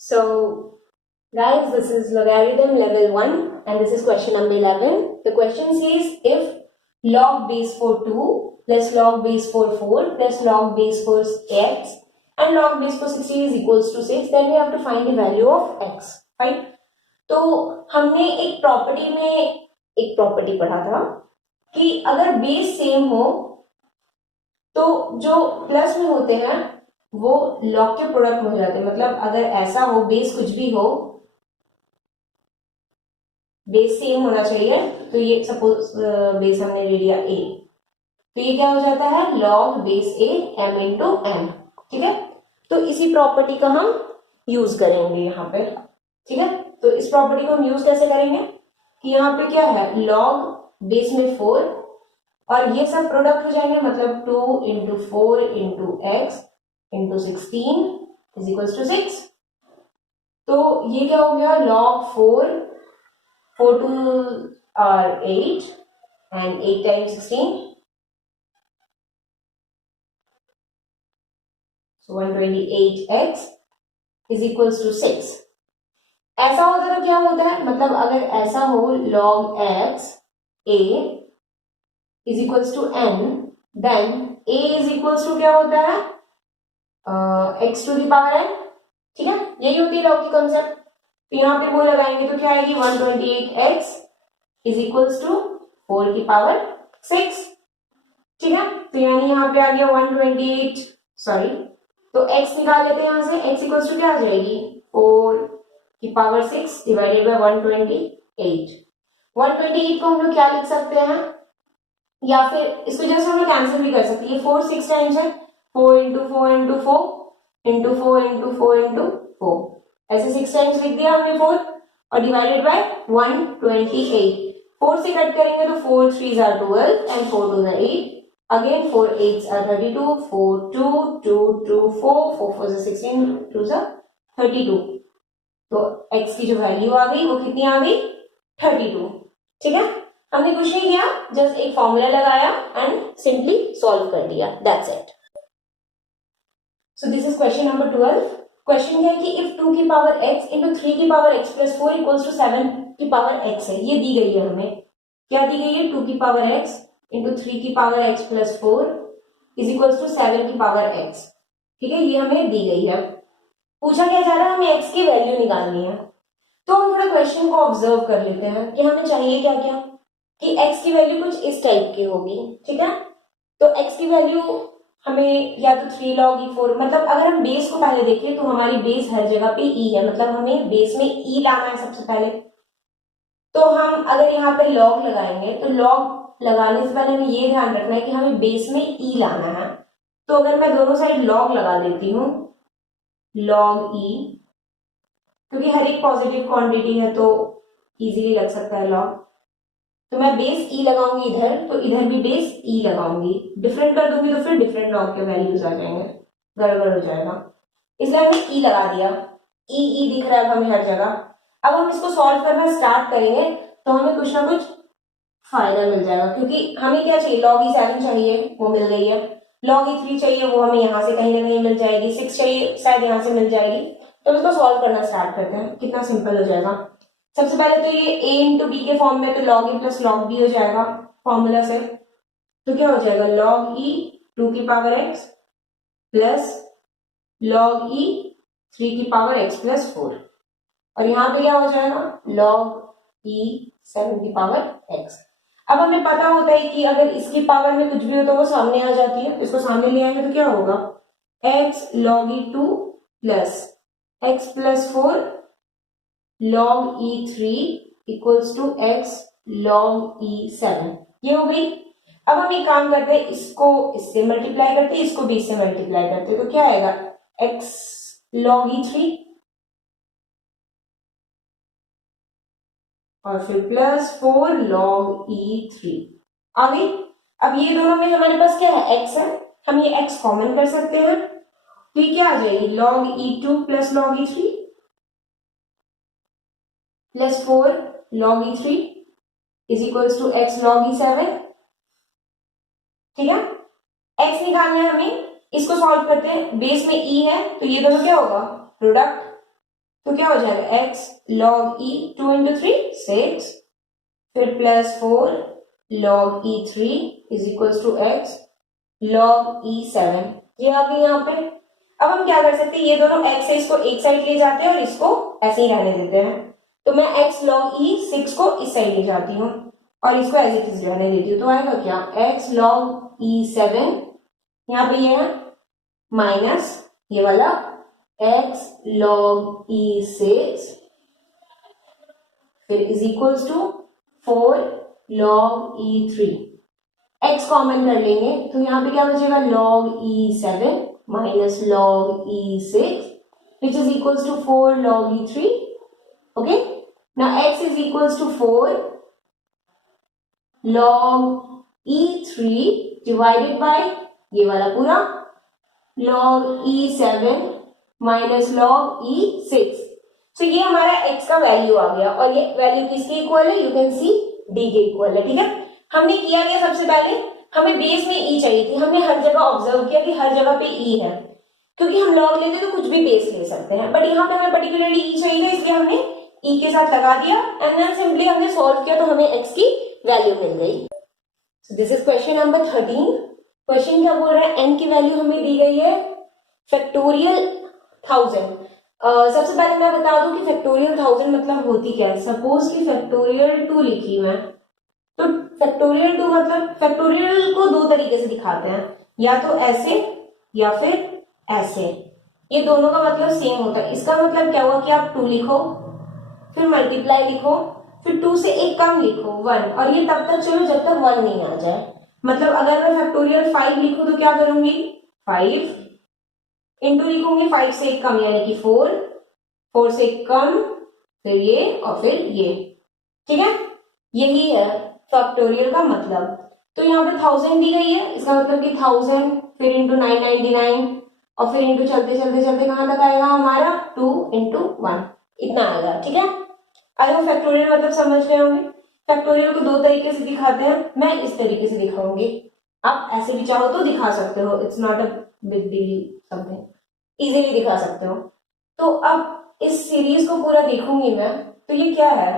So, guys, this is logarithm level 1 and this is question number 11. The question says if log base for 2 plus log base for 4 plus log base for x and log base for 16 is equals to 6, then we have to find the value of x, right? तो हमने एक property पढ़ा था कि अगर base same हो तो जो प्लस में होते हैं वो लॉग के प्रोडक्ट में हो जाते हैं. मतलब अगर ऐसा हो, बेस कुछ भी हो, बेस सेम होना चाहिए, तो ये सपोज बेस हमने ले लिया a, तो ये क्या हो जाता है log base a m into m. ठीक है, तो इसी प्रॉपर्टी का हम यूज करेंगे यहाँ पे. ठीक है, तो इस प्रॉपर्टी को हम यूज कैसे करेंगे कि यहाँ पे क्या है लॉग बेस में 4 और ये सब प्रोडक्ट हो जाएंगे. मतलब 2 into 4 into x into 16 is equals to 6. तो ये क्या हो गया log 4 2 are 8 and 8 times 16, so 128x is equals to 6. ऐसा होता तो क्या होता है, मतलब अगर ऐसा हो log x a is equals to n, then a is equals to क्या होता है x to the power n. ठीक है, यही होती है लॉग की कंसेप्ट. तो यहाँ पे वो लगाएंगे तो क्या आएगी 128x इज इक्वल्स टू 4 की पावर 6. ठीक है, तो यानी यहाँ पे आ गया 128, सॉरी, तो x निकाल लेते हैं यहाँ से. x इक्वल्स टू क्या आ जाएगी 4 की पावर 6 डिवाइडेड बाय 128. 128 को हम लोग क्या लिख सकते हैं, या फिर इसको जस्ट हम लोग कैंसिल भी कर सकते हैं. 4 6 टाइम्स है, 4 into 4 into 4 into 4 into 4 into 4, ऐसे 6 टाइम्स लिख दिया हमने 4 और डिवाइडेड बाय 128. 4 से कट करेंगे तो 4 3s are 12 and 4 2s are 8. Again 4 8s are 32, 4 2 2 2 4 4 4s are 16, 2s are 32. तो x की जो वैल्यू आ गई वो कितनी आ गई 32. ठीक है, हमने कुछ नहीं किया, जस्ट एक फॉर्मूला लगाया एंड सिंपली सॉल्व कर दिया, that's it. So this is question number 12. Question क्या है कि इफ 2 की पावर x इंटू 3 की power x plus 4 equals to 7 की पावर x है. ये दी गई है हमें, क्या दी गई है 2 की पावर x इंटू 3 की power x plus 4 is equals to 7 की पावर x. ठीक है, ये हमें दी गई है. पूछा क्या जा रहा है, हमें x की वैल्यू निकालनी है. तो हम थोड़ा क्वेश्चन को ऑब्जर्व कर लेते हैं कि हमें चाहिए क्या क्या, कि x की वैल्यू कुछ इस टाइप की होगी. ठीक है, तो x की वैल्यू हमें या तो 3 log e4, मतलब अगर हम बेस को पहले देखें तो हमारी बेस हर जगह पे e है, मतलब हमें बेस में e लाना है सबसे पहले. तो हम अगर यहाँ पे log लगाएंगे तो log लगाने से पहले हमें ये ध्यान रखना है कि हमें बेस में e लाना है. तो अगर मैं दोनों साइड log लगा देती हूँ log e, क्योंकि हर एक पॉजिटिव क्वांटिटी है तो इजीली लग सकता है log, तो मैं बेस e लगाऊंगी इधर, तो इधर भी बेस e लगाऊंगी. डिफरेंट कर दूंगी तो फिर डिफरेंट लॉग के वैल्यूज आ जाएंगे, गड़बड़ हो जाएगा. इसलिए हमने e लगा दिया, e दिख रहा है हमें हर जगह. अब हम इसको सॉल्व करना स्टार्ट करेंगे तो हमें कुछ ना कुछ फायदा मिल जाएगा, क्योंकि हमें क्या चाहिए log e7 चाहिए, वो मिल गई है. log e3 चाहिए, वो हमें यहाँ से कहीं ना कहीं मिल जाएगी. 6 चाहिए, शायद यहाँ से मिल जाएगी. तो इसको सॉल्व करना स्टार्ट करते हैं, कितना सिंपल हो जाएगा. सबसे पहले तो ये a इंटू बी के फॉर्म में, तो log e plus log b हो जाएगा फॉर्मूला से. तो क्या हो जाएगा log e 2 की power x plus log e 3 की पावर x प्लस 4, और यहाँ पे क्या हो जाएगा log e 7 की पावर x. अब हमें पता होता है कि अगर इसकी पावर में कुछ भी हो तो वो सामने आ जाती है. इसको सामने ले आएंगे तो क्या होगा x log e2 plus x plus 4 log e3 equals to x log e7. ये हो गई. अब हम एक काम करते हैं, इसको इससे मल्टीप्लाई करते हैं, इसको भी इससे मल्टीप्लाई करते हैं, तो क्या आएगा x log e3 और फिर प्लस 4 log e3 आ गई. अब ये दोनों में हमारे पास क्या है x है, हम ये x कॉमन कर सकते हैं, तो ये क्या आ जाएगी log e2 plus log e3 plus 4 log e3 is equals to x log e7. ठीक है, x निकालना है हमें, इसको सॉल्व करते हैं. बेस में e है तो ये दोनों क्या होगा प्रोडक्ट, तो क्या हो जाएगा x log e 2 into 3 6, फिर plus 4 log e 3 is equal to x log e 7, ये आ गई यहाँ पे। अब हम क्या कर सकते हैं, ये दोनों x है इसको एक साइड ले जाते हैं और इसको ऐसे ही रहने देते हैं। तो मैं x log e 6 को इस साइड ले जाती हूँ और इसको एज इट इज रहने देती हूँ। तो आएगा क्या x log e 7, यहाँ पे ये है माइनस ये वाला x log e 6, फिर is equals to 4 log e 3। x common कर लेंगे तो यहाँ पे क्या बचेगा log e 7 minus log e 6 which is equals to 4 log e 3. Okay, now x is equals to 4 log e 3 divided by ये वाला पूरा log e 7 minus log e 6। तो ये हमारा x का वैल्यू आ गया और ये वैल्यू किसके इक्वल है, यू कैन सी d के इक्वल है। ठीक है, हमने किया क्या, सबसे पहले हमें बेस में e चाहिए थी, हमने हर जगह ऑब्जर्व किया कि हर जगह पे e है, क्योंकि हम लॉग लेते तो कुछ भी बेस ले सकते हैं, बट यहाँ पे हमें पर्टिकुलरली e चाहिए इसलिए हमने e के साथ लगा दिया एंड देन सिंपली हमने सॉल्व किया तो हमें x की वैल्यू मिल गई। This is question number 13। Question क्या बोल रहा है, n की वैल्यू हमें दी गई है फैक्टोरियल 1000। सबसे पहले मैं बता दूं कि फैक्टोरियल 1000 मतलब होती क्या है। सपोज कि फैक्टोरियल 2 लिखी मैं, तो फैक्टोरियल 2 मतलब फैक्टोरियल को दो तरीके से दिखाते हैं, या तो ऐसे या फिर ऐसे, ये दोनों का मतलब सेम होता है। इसका मतलब क्या हुआ कि आप 2 लिखो फिर मल्टीप्लाई लिखो फिर 2 से एक कम लिखो 1, और ये तब तक चलो जब तक 1 नहीं आ जाए। मतलब अगर मैं फैक्टोरियल 5 लिखूं तो क्या करूंगी, 5 इंटू लिखूंगी 5 से एक कम यानी कि 4, 4 से एक कम फिर ये और फिर ये। ठीक है, यही है फैक्टोरियल का मतलब। तो यहाँ पे 1000 दी गई है, इसका मतलब कि 1000 फिर इंटू 999 और फिर इंटू चलते चलते चलते कहां तक आएगा हमारा 2 इंटू 1, इतना आएगा। ठीक है, आई होप फैक्टोरियल मतलब समझ गए होंगे। फैक्टोरियल को दो तरीके से दिखाते हैं, मैं इस तरीके से दिखाऊंगी, आप ऐसे भी चाहो तो दिखा सकते हो, it's not a big deal, something easily दिखा सकते हो। तो अब इस सीरीज को पूरा देखूंगी मैं, तो ये क्या है,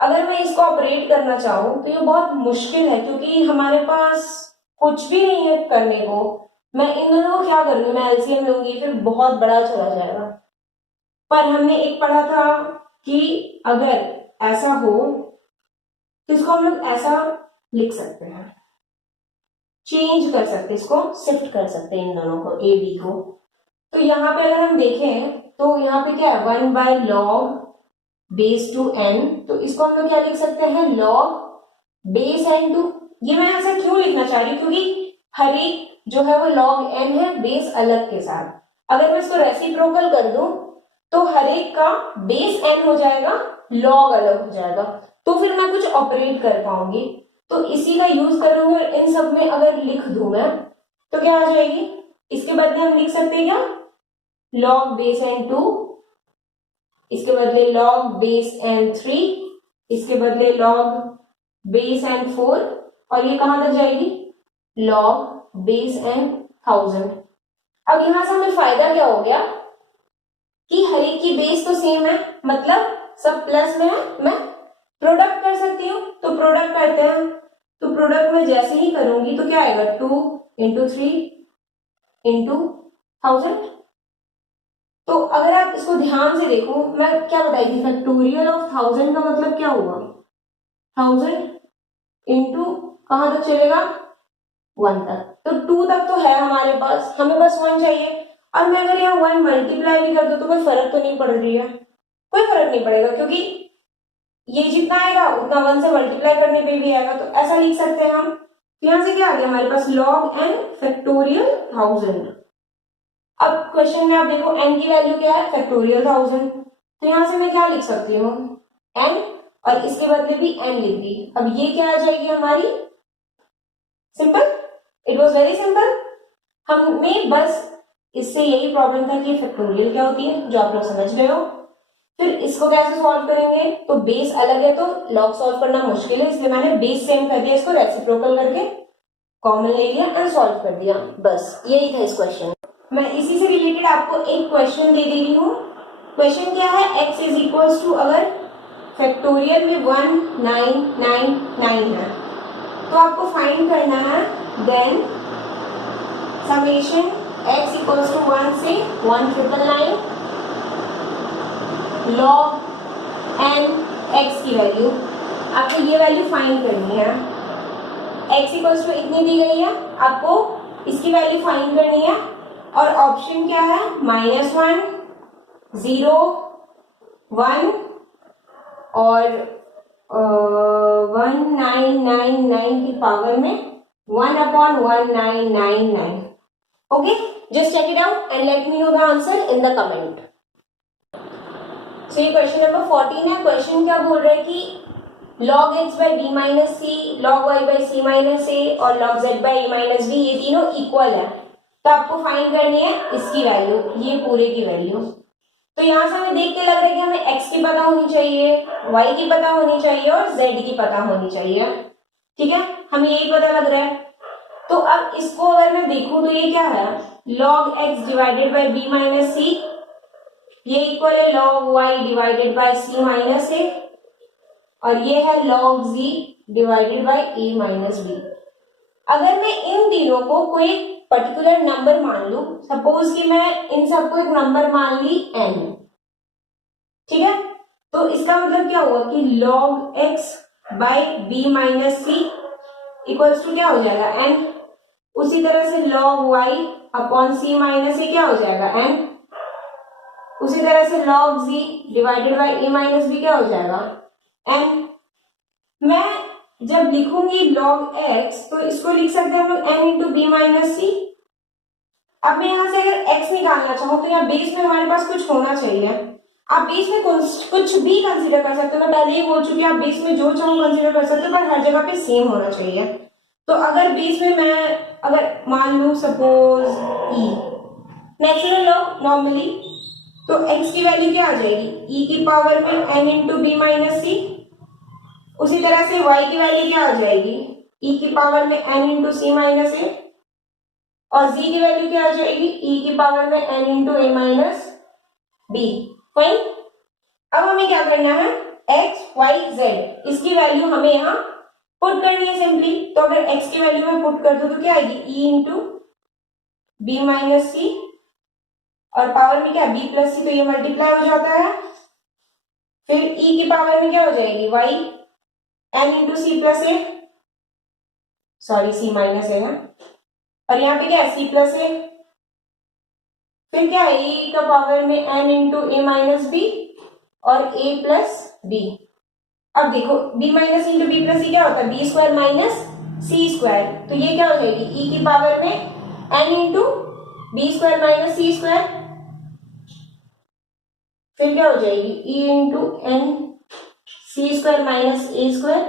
अगर मैं इसको ऑपरेट करना चाहूं तो ये बहुत मुश्किल है क्योंकि हमारे पास कुछ भी नहीं है करने को। मैं इन दोनों को क्या करूंगी, मैं एलसीएम लूंगी फिर बहुत बड़ा चला जाएगा। पर हमने एक पढ़ा था कि अगर ऐसा हो तो इसको हम लोग ऐसा लिख सकते हैं, चेंज कर सकते हैं, इसको शिफ्ट कर सकते हैं इन दोनों को ए बी को। तो यहाँ पे अगर हम देखें तो यहाँ पे क्या है 1 by log base two N, तो इसको हम लोग क्या लिख सकते हैं लॉग बेस एन टू। ये मैं ऐसा क्यों लिखना चाह रही हूँ क्योंकि हर एक जो है वो लॉग एन है बेस अलग के साथ। अगर मैं इसको रेसिप्रोकल कर दूं तो हर एक का बेस एन हो जाएगा, लॉग अलग हो जाएगा, तो फिर मैं कुछ ऑपरेट कर पाऊंगी। तो इसी का यूज करूंगी और इन सब में अगर लिख दूं मैं तो क्या आ जाएगी, इसके बदले हम लिख सकते हैं क्या लॉग बेस एन 2, इसके बदले लॉग बेस एन 3, इसके बदले लॉग बेस एन 4, और ये कहां तक जाएगी लॉग बेस एन 1000। अब यहां से हमें फायदा क्या हो गया कि हर एक की बेस तो सेम है, मतलब सब प्लस में है, मैं प्रोडक्ट कर सकती हूँ। तो प्रोडक्ट करते हैं, तो प्रोडक्ट में जैसे ही करूंगी तो क्या आएगा 2 इंटू 3 इंटू 1000। तो अगर आप इसको ध्यान से देखो, मैं क्या बताई थी फैक्टोरियल ऑफ 1000 का मतलब क्या हुआ 1000 इंटू कहां तक चलेगा 1 तक, तो 2 तक तो है हमारे पास, हमें बस 1 चाहिए। और मैं अगर यहाँ 1 मल्टीप्लाई भी कर दूं तो कोई फर्क तो नहीं पड़ रही है, कोई फर्क नहीं पड़ेगा क्योंकि ये जितना आएगा उतना 1 से मल्टीप्लाई करने पे भी आएगा। तो ऐसा लिख सकते हैं हम, तो यहां से क्या आ गया हमारे पास log n फैक्टोरियल 1000। अब क्वेश्चन में आप देखो n की वैल्यू क्या है फैक्टोरियल 1000, तो यहां से मैं क्या लिख सकती हूँ n और इसके बदले भी n लिख दी। अब ये क्या आ जाएगी हमारी, simple, it was very simple. हमें बस इससे यही प्रॉब्लम था कि फैक्टोरियल क्या होती है, जो आप लोग समझ गए हो। फिर इसको कैसे सॉल्व करेंगे, तो बेस अलग है तो लॉग सॉल्व करना मुश्किल है, इसलिए मैंने बेस सेम कर दिया, इसको रेसिप्रोकल करके कॉमन ले लिया एंड सॉल्व कर दिया, बस यही था इस क्वेश्चन। मैं इसी से रिलेटेड आपको एक क्वेश्चन दे दे रही हूँ क्वेश्चन क्या है, x इज इक्वल्स टू, अगर फैक्टोरियल में 1999 है तो आपको फाइंड करना है then summation x equals to 1 से 1999 log n x की वैल्यू, आपको ये वैल्यू फाइंड करनी है। x इक्वल्स टू इतनी दी गई है, आपको इसकी वैल्यू फाइंड करनी है और ऑप्शन क्या है, -1, 0, 1 और 1999 की पावर में 1/1999। Okay, just check it out and let me know the answer in the comment. So ये क्वेश्चन नंबर 14 है। क्वेश्चन क्या बोल रहा है कि log x by b minus c, log y by c minus a और log z by a minus b ये तीनों इक्वल है, तो आपको फाइंड करनी है इसकी वैल्यू, ये पूरे की वैल्यू। तो यहां से हमें देख के लग रहा है कि हमें x की पता होनी चाहिए, y की पता होनी चाहिए और z की पता होनी चाहिए। ठीक है, हमें यही पता लग रहा है। तो अब इसको अगर मैं देखूं तो ये क्या है, log x divided by b minus c, ये इक्वल है log y divided by c minus a और ये है log z divided by a minus b। अगर मैं इन तीनों को कोई पर्टिकुलर नंबर मान लू, सपोज कि मैं इन सबको एक नंबर मान ली n, ठीक है, तो इसका मतलब क्या हुआ कि log x by b minus c equals to क्या हो जाएगा, n। उसी तरह से log y upon c minus a क्या हो जाएगा, n। उसी तरह से log z divided by a minus b क्या हो जाएगा, n। मैं जब लिखूंगी log x तो इसको लिख सकते हैं हम लोग n इंटू बी माइनस सी। अब मैं यहां से अगर x निकालना चाहूं तो यहाँ बेस में हमारे पास कुछ होना चाहिए। आप बेस में कुछ भी कंसीडर कर सकते हो, मैं पहले ही बोल चुकी हूँ, आप बेस में जो चाहो कंसीडर कर सकते हो, पर हर जगह पे सेम होना चाहिए। तो अगर बेस में मैं अगर मान लू suppose e, natural log normally, तो x की वैल्यू क्या आ जाएगी, e की पावर में n इंटू बी माइनस सी। उसी तरह से y की वैल्यू क्या आ जाएगी, e की पावर में n इंटू सी माइनस ए और z की वैल्यू क्या आ जाएगी, e की पावर में n into A minus B. Fine, अब हमें क्या करना है, x y z इसकी वैल्यू हमें यहाँ पुट करनी है सिंपली। तो अगर x की वैल्यू में पुट कर दो तो क्या आएगी, e इंटू बी माइनस सी और पावर में क्या b प्लस सी, तो ये मल्टीप्लाई हो जाता है। फिर e की पावर में क्या हो जाएगी, y n into C plus A, sorry C minus A है, और यहाँ पे क्या है c प्लस ए। फिर क्या है e का पावर में n into A minus B और a प्लस बी। अब देखो b minus into B plus C क्या होता है, B square minus C square, तो ये क्या हो जाएगी e की पावर में n into B square minus C square. फिर क्या हो जाएगी e into n C square minus A square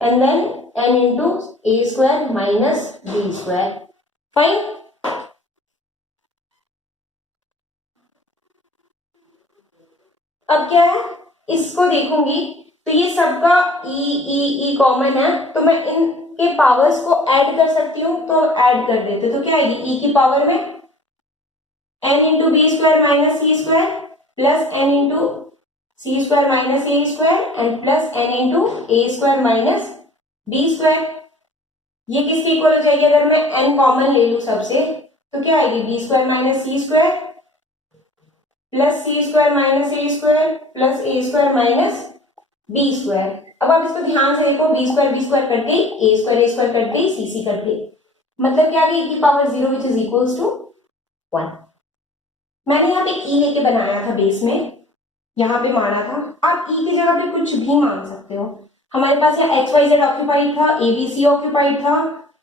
and then n into A square minus B square. Fine, अब क्या है, इसको देखूंगी तो ये सबका e कॉमन है, तो मैं इनके पावर्स को ऐड कर सकती हूँ, तो ऐड कर देते तो क्या आएगी, e की पावर में n into B square minus C square plus n into C square minus A square and plus n into A square minus B square. ये किसके इक्वल हो जाएगी, अगर मैं n कॉमन ले लू सबसे तो क्या आएगी, B square minus C square plus C square minus A square plus A square minus B square. अब आप इसको ध्यान से देखो, बी स्क्वायर कट गई, ए स्क्वायर कट गई, सी कट गई, मतलब क्या है, e की power 0 which is equals to 1। मैंने यहाँ पे e लेके बनाया था, बेस में यहाँ पे माना था, आप e की जगह पे कुछ भी मान सकते हो। हमारे पास यहाँ एक्स वाई जेड ऑक्यूपाइड था, ए बी सी ऑक्यूपाइड था,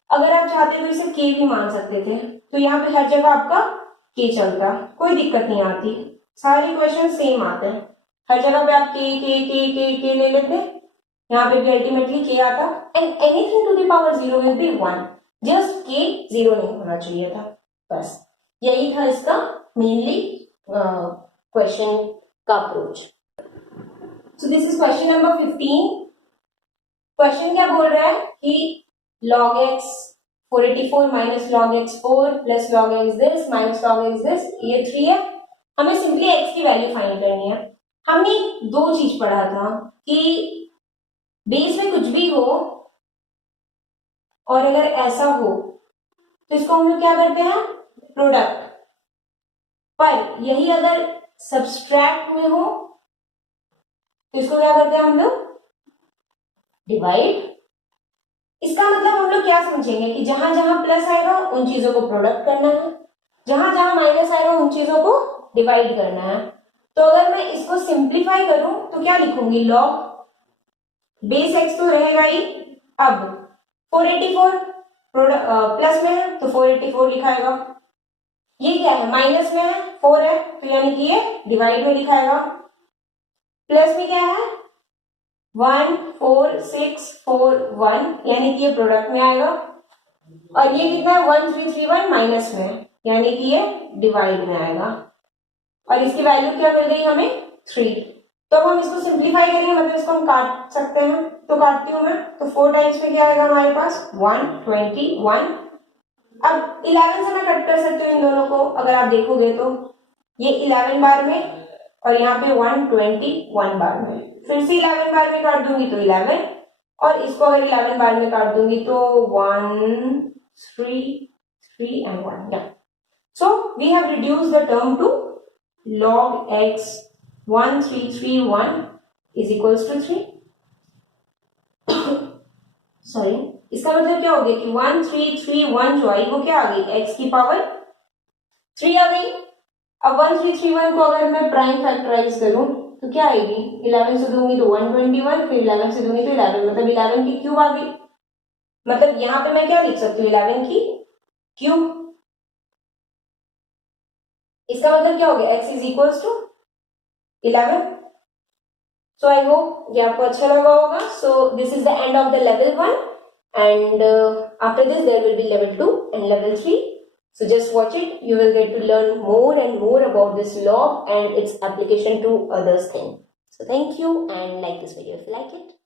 अगर आप चाहते तो इसे के भी मान सकते थे। तो यहाँ पे हर जगह आपका के चलता, कोई दिक्कत नहीं आती, सारे क्वेश्चन सेम आते हैं, हर जगह पे आप के ले लेते, यहाँ पे भी अल्टीमेटली के आता and anything to the power 0 will be 1, just के 0 नहीं होना चाहिए था, बस यही था इसका मेनली क्वेश्चन का approach. So this is question number 15। Question क्या बोल रहा है कि log x 484 minus log x 4 plus log x this minus log x this, ये 3 है हमें सिंपली x की वैल्यू फाइंड करनी है। हमने दो चीज पढ़ा था कि बेस में कुछ भी हो और अगर ऐसा हो तो इसको हम लोग क्या करते हैं, प्रोडक्ट। पर यही अगर सब्सट्रैक्ट में हो तो इसको क्या करते हैं हम लोग, डिवाइड। इसका मतलब हम लोग क्या समझेंगे कि जहां जहां प्लस आएगा उन चीजों को प्रोडक्ट करना है, जहां जहां माइनस आएगा उन चीजों को डिवाइड करना है। तो अगर मैं इसको सिंप्लीफाई करूं तो क्या लिखूंगी, लॉग बेस एक्स तो रहेगा ही। अब 484 प्लस में है तो 484 लिखाएगा। ये क्या है, माइनस में है, 4 है तो यानी कि ये डिवाइड में लिखाएगा। प्लस में क्या है, 14641 यानी कि ये प्रोडक्ट में आएगा। और ये कितना है, 1331 माइनस में है यानी कि ये डिवाइड में आएगा। और इसकी वैल्यू क्या मिल गई हमें, 3। तो अब हम इसको सिंप्लीफाई करेंगे, मतलब इसको हम काट सकते हैं, तो काटती हूं मैं। तो 4 टाइम्स में क्या आएगा हमारे पास, 121। अब 11 से मैं कट कर सकती हूँ इन दोनों को, अगर आप देखोगे तो ये 11 बार में और यहाँ पे 121 बार में। फिर से 11 बार में काट दूंगी तो 11, और इसको अगर 11 बार में काट दूंगी तो 1 3 3 and 1। yeah, so we have reduced the term to log x 1331 is equals to 3। Sorry, इसका मतलब क्या हो गया कि 1331 जो आई वो क्या आ गई, x की पावर 3 आ गई। अब 1331 को अगर मैं प्राइम फैक्टराइज करूं तो क्या आएगी, 11 से दूंगी तो 121, फिर 11 से दूंगी तो 11, मतलब 11 की क्यूब आ गई। मतलब यहां पे मैं क्या लिख सकती हूँ, 11 की क्यूब। इसका मतलब क्या हो गया, x is equals to 11। So I hope ये आपको अच्छा लगा होगा। So this is the end of the level 1 and after this there will be level 2 and level 3. So just watch it, you will get to learn more and more about this log and its application to others thing. So thank you and like this video if you like it.